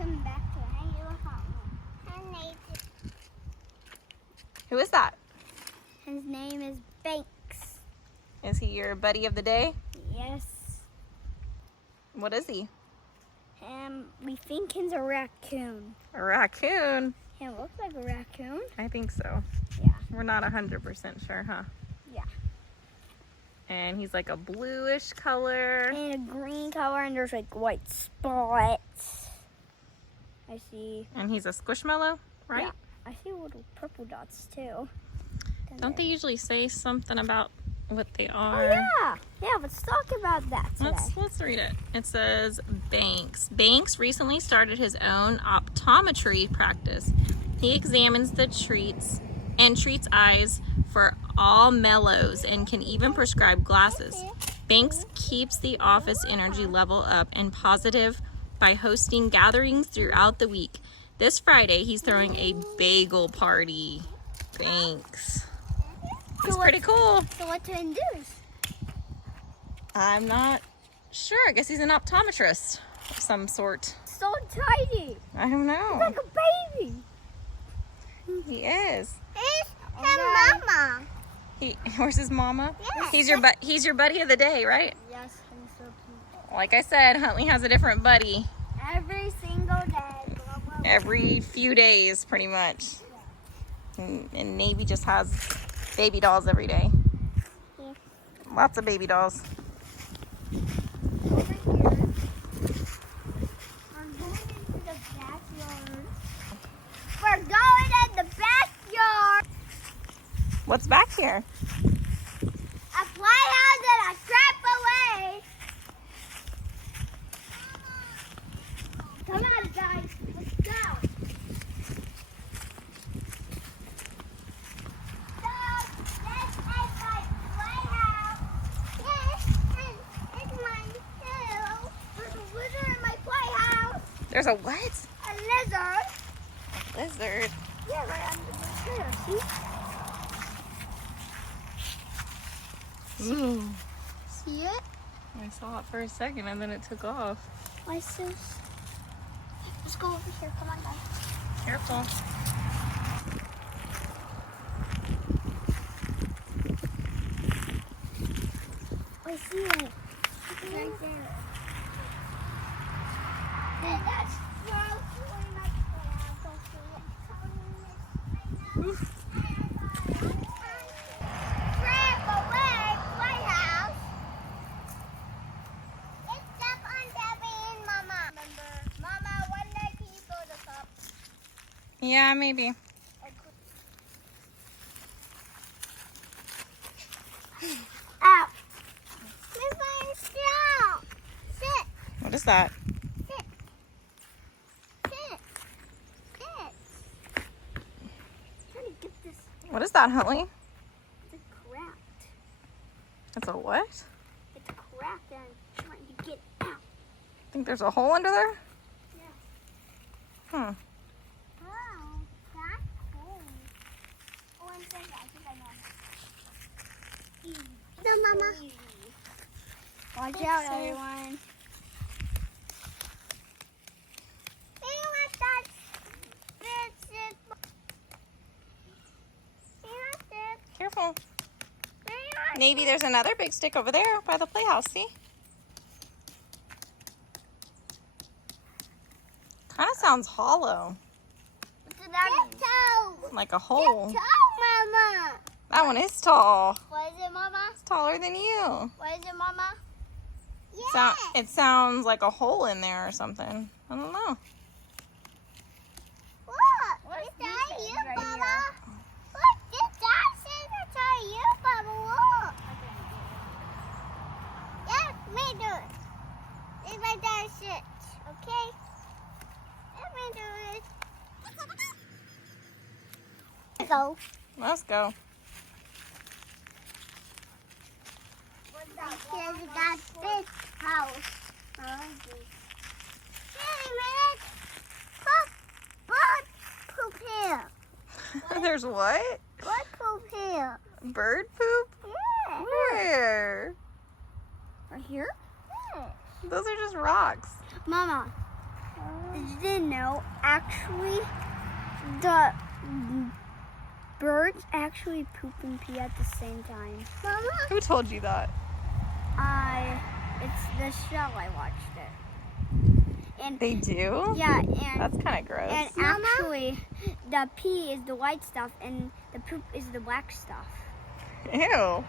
Welcome back to Huntley with Huntley. Who is that? His name is Banks. Is he your buddy of the day? Yes. What is he? We think he's a raccoon. A raccoon? He looks like a raccoon. I think so. Yeah. We're not 100% sure, huh? Yeah. And he's like a bluish color. And a green color, and there's like white spots. I see. And he's a squishmallow, right? Yeah. I see little purple dots too. Don't they usually say something about what they Oh are? yeah. Yeah, let's talk about that today. Let's read it. It says Banks. Banks recently started his own optometry practice. He examines the treats eyes for all mellows and can even prescribe glasses. Banks keeps the office energy level up and positive by hosting gatherings throughout the week. This Friday, he's throwing a bagel party. Banks. It's pretty cool. So what to induce? I'm not sure. I guess he's an optometrist of some sort. So tiny. I don't know. Like a baby. He is. It's her mama. Where's his mama? Yes. He's your buddy of the day, right? Yes, he's so cute. Like I said, Huntley has a different buddy Every single day. every few days, pretty much. And Navy just has baby dolls every day. Yeah. Lots of baby dolls. Over here, I'm going into the backyard. We're going in the backyard. What's back here? A playhouse and a trap away. Come on, guys. Let's go. So, this is my playhouse. Yes, and it's mine too. There's a lizard in my playhouse. There's a what? A lizard. Lizard. Yeah, right under the chair. See? Ooh. See it? I saw it for a second and then it took off. Why so? Let's go over here. Come on, guys. Careful. I see it. It's right there. And that's probably my playhouse. Don't see it. Trap away, playhouse. It's stuck on Debbie and Mama. Remember, Mama, one day can you fill this up? Yeah, maybe. Ow. My stop. Sit. What is that? Sit. Sit. Sit. Trying to get this. What is that, Huntley? It's cracked. It's a what? It's cracked and I'm trying to get out. Think there's a hole under there? Yeah. Hmm. Oh, that's cool. Oh, I'm so glad. I think I know. Easy. No, Mama. Easy. Watch out, everyone. Careful. Navy, there's another big stick over there by the playhouse, see? Kind of sounds hollow. What does that mean? Like a hole. Mama. That one is tall. What is it, Mama? It's taller than you. What is it, Mama? It sounds like a hole in there or something. I don't know. Look, is that you, right Mama? Here. Look, this guy's signature you, Mama. Look. Yes, me do it. It's my dad's shit, okay? Let me do it. Go. Let's go. Here's that big house. Hey, minute. Bird poop here. There's what? Bird poop here. Bird poop? Yeah. Where? Right here? Yeah. Those are just rocks. Mama, you didn't know, actually, the birds actually poop and pee at the same time. Mama? Who told you that? It's the show I watched it. And They do? yeah, and That's kind of gross. and actually, the pee is the white stuff, and the poop is the black stuff. Ew.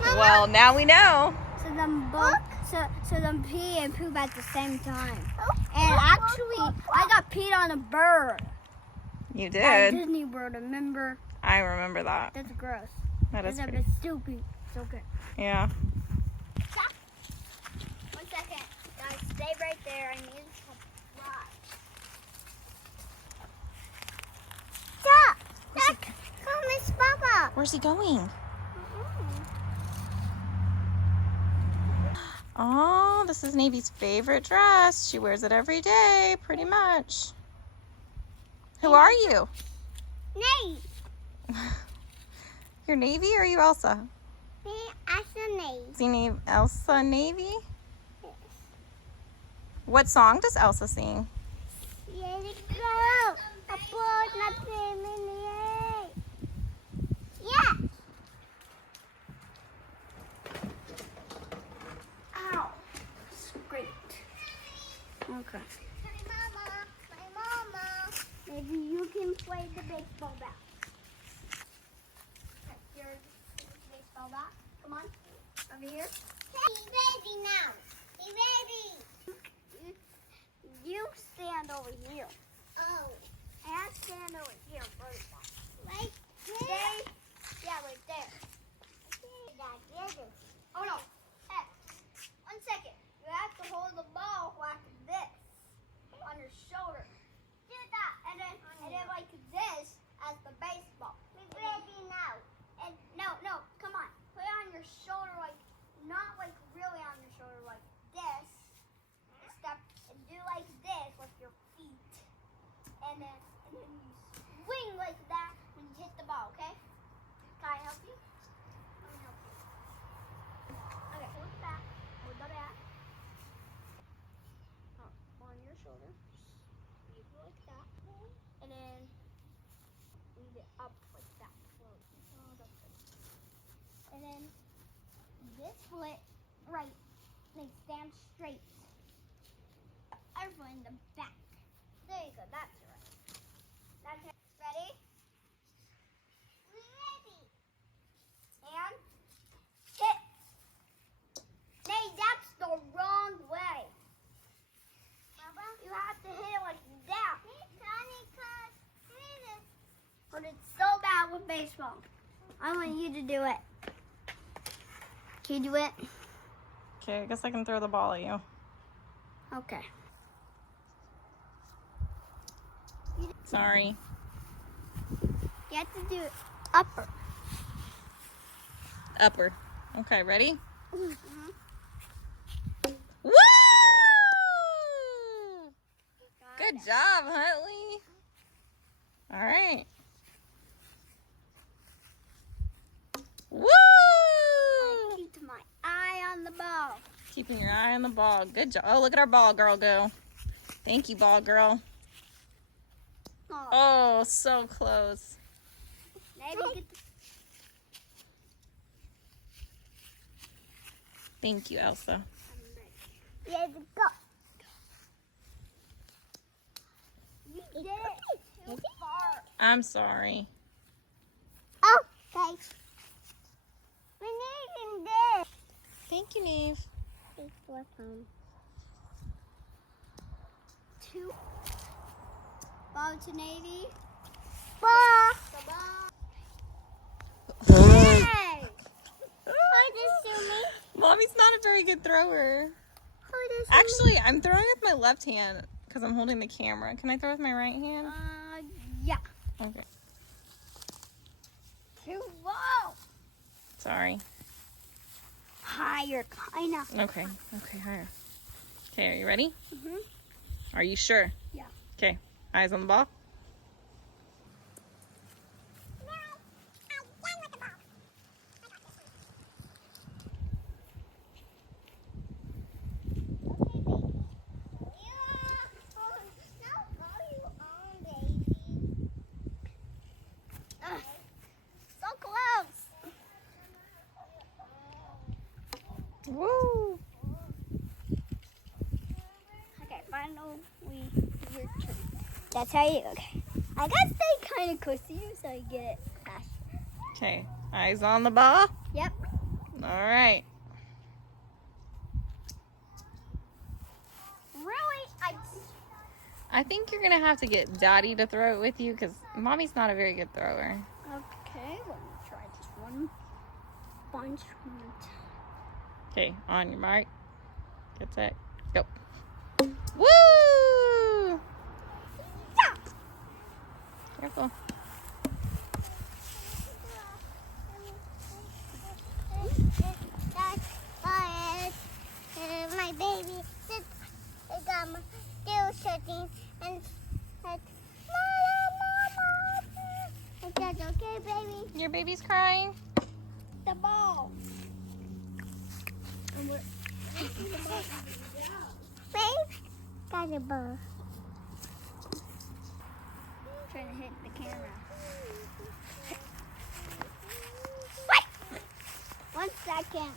Well, now we know. So them both, so them pee and poop at the same time. And actually, I got peed on a bird. You A did. Disney bird, remember? I remember that. That's gross. That is That's a pretty. bit stupid. So good. Yeah. Stop. 1 second. Guys, stay right there. I need to fly. Stop. Come, Miss Papa. Where's he going? Oh, this is Navy's favorite dress. She wears it every day, pretty much. Who are you? Nate. You're Navy or are you Elsa? Me, Asha Nate. Is your name Elsa Navy? What song does Elsa sing? Let it go. I put my pin in the air. Yeah. Ow. Scraped. Okay. My mama. Maybe you can play the baseball bat. Your baseball bat. Come on. Over here. He's ready now. He's ready. You stand over here. Oh. And stand over here first. Right there? Yeah, right there. Oh no. Hey, 1 second. You have to hold the ball like this on your shoulder. Do that. And then like this as the baseball. We're ready now. And no, come on. Put it on your shoulder like, not like really on your shoulder, like this. Step and do like this with your feet. And then you swing like that when you hit the ball, okay? Can I help you? Let me help you. Okay, hold the bat. Hold the bat. On your shoulder. You go like that. And then you get up like that. And then this foot right. Then stand straight. Over in the back. There you go. That's right. That's it. Ready? Ready. And hit. Nay, that's the wrong way. Papa? You have to hit it like that. But it's so bad with baseball. I want you to do it. Can you do it? Okay, I guess I can throw the ball at you. Okay. Sorry. You have to do it upper. Upper. Okay, ready? Mm-hmm. Woo! Good job, Huntley. All right. Woo! Keep my eye on the ball. Keeping your eye on the ball. Good job. Oh, look at our ball girl go. Thank you, ball girl. Oh, so close. Maybe get the... Thank you, Elsa. Yeah, go. You did it too far. I'm sorry. Oh, okay. We need this. Thank you, Neve. It's for home. 2. Ball to Navy. Ball. The ball. Hey! Hold this to me. Mommy's not a very good thrower. Hold this Actually, I'm throwing with my left hand because I'm holding the camera. Can I throw with my right hand? Yeah. Okay. Too low. Sorry. Higher, kind of. Okay. Okay, higher. Okay, are you ready? Mm-hmm. Are you sure? Yeah. Okay. Eyes on the ball. No, That's how you. Okay. I gotta stay kind of close to you so I get it faster. Okay, eyes on the ball. Yep. All right. Really? I think you're gonna have to get Daddy to throw it with you because Mommy's not a very good thrower. Okay, let me try this one. Bunch one time. Okay, on your mark. Get set. Go. Woo! Yeah. Careful. My baby sits still sitting and said, Mama. I said, okay, baby. Your baby's crying. The ball. Babe, got a ball. Trying to hit the camera. Wait! 1 second.